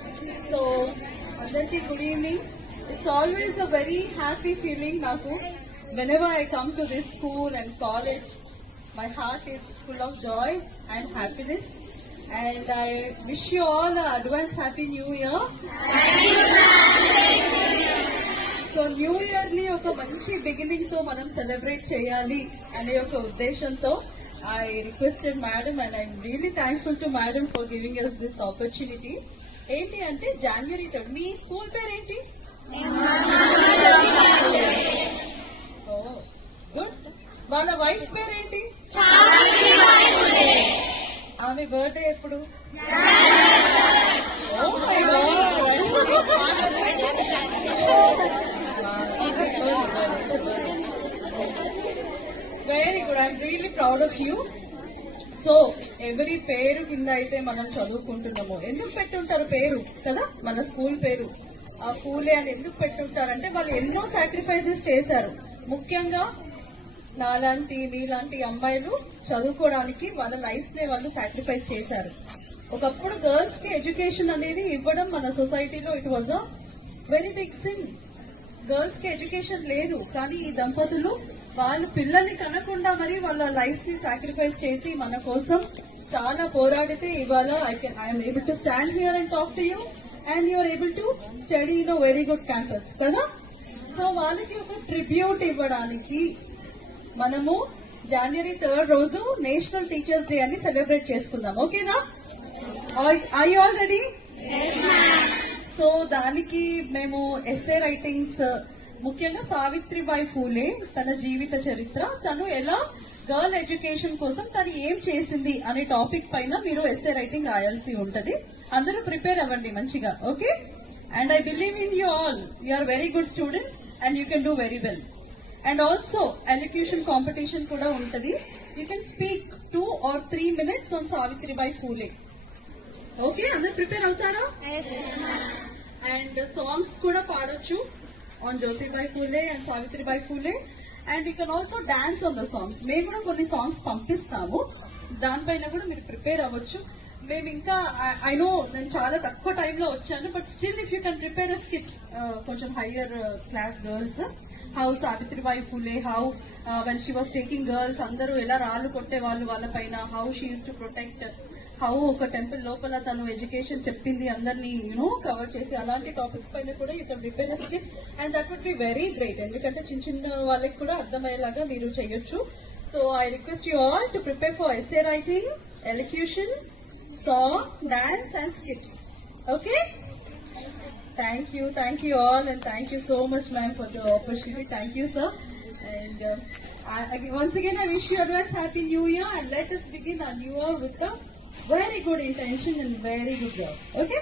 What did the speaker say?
So, Andarki, good evening. It's always a very happy feeling, Naku. Whenever I come to this school and college, my heart is full of joy and happiness. And I wish you all an advance Happy New Year. So New Year ni oka manchi beginning to manam celebrate cheyali ane oka uddeshanto I requested madam and I'm really thankful to madam for giving us this opportunity. Enti ante January 3rd me school పేరు ఏంటి? Oh, good. వాళ్ళ wife పేరు ఏంటి? ఆమె birthday ఎప్పుడు? Oh my God. Very good. I'm really proud of you. So ఎవరి పేరు కింద అయితే మనం చదువుకుంటున్నామో ఎందుకు పెట్టుంటారు పేరు కదా, మన స్కూల్ పేరు ఆ ఫూలే అని ఎందుకు పెట్టుంటారంటే వాళ్ళు ఎన్నో సాక్రిఫైసెస్ చేశారు. ముఖ్యంగా నాలాంటి మీలాంటి అమ్మాయిలు చదువుకోవడానికి వాళ్ళ లైఫ్స్ నే వాళ్ళు సాక్రిఫైస్ చేశారు. ఒకప్పుడు గర్ల్స్ కి ఎడ్యుకేషన్ అనేది ఇవ్వడం మన సొసైటీలో it was a very big thing. Girls కి ఎడ్యుకేషన్ లేదు, కానీ ఈ దంపతులు వాళ్ళు పిల్లల్ని కనకుండా మరి వాళ్ళ లైఫ్స్ ని సాక్రిఫైస్ చేసి మన కోసం చాలా పోరాడితే ఇవాళ I'm able to stand here and talk to you and you're able to study in a very good campus కదా. సో వాళ్ళకి ఒక ట్రిబ్యూట్ ఇవ్వడానికి మనము January 3rd రోజు నేషనల్ టీచర్స్ డే అని సెలబ్రేట్ చేసుకుందాం. ఓకేనా? Are you all ready? So దానికి మేము ఎస్సే రైటింగ్స్, ముఖ్యంగా సావిత్రిబాయి ఫూలే తన జీవిత చరిత్ర, తను ఎలా గర్ల్ ఎడ్యుకేషన్ కోసం తను ఏం చేసింది అనే టాపిక్ పైన మీరు ఎస్సే రైటింగ్ రాయాల్సి ఉంటది. అందరూ ప్రిపేర్ అవ్వండి మంచిగా. Okay? And I believe in you all. You are very good students and you can do very well. And also elocution competition కూడా ఉంటది. You can speak 2 or 3 minutes on Savitribai Phule. Okay, అందరు prepare అవుతారా? And songs కూడా పాడొచ్చు on Jyotibai Phule and Savitribai Phule, and you can also dance on the songs. మేము కూడా కొన్ని songs పంపిస్తాము, దానిపైన కూడా మీరు ప్రిపేర్ అవ్వచ్చు. మేము ఇంకా ఐ నో నేను చాలా తక్కువ టైంలో వచ్చాను, but still if you can prepare a skit, కొంచెం higher class girls, how Savitribai Phule, how when she was taking girls అందరూ ఎలా రాళ్ళు కొట్టే వాళ్ళు వాళ్ళ పైన, how she uses to protect, how ఒక టెంపుల్ లోపల తను ఎడ్యుకేషన్ చెప్పింది అందరినీ కవర్ చేసి, అలాంటి టాపిక్స్ పైన కూడా you can prepare a skit and that would be very great. ఎందుకంటే చిన్న చిన్న వాళ్ళకి కూడా అర్థమయ్యేలాగా మీరు చేయొచ్చు. So I request you all to prepare for essay writing, elocution, song, dance and skit. Okay? Thank you all and thank you so much ma'am for the opportunity. Thank you sir, and once again I wish you advance Happy New Year and let us begin our new year with a very good intention and very good job. Okay?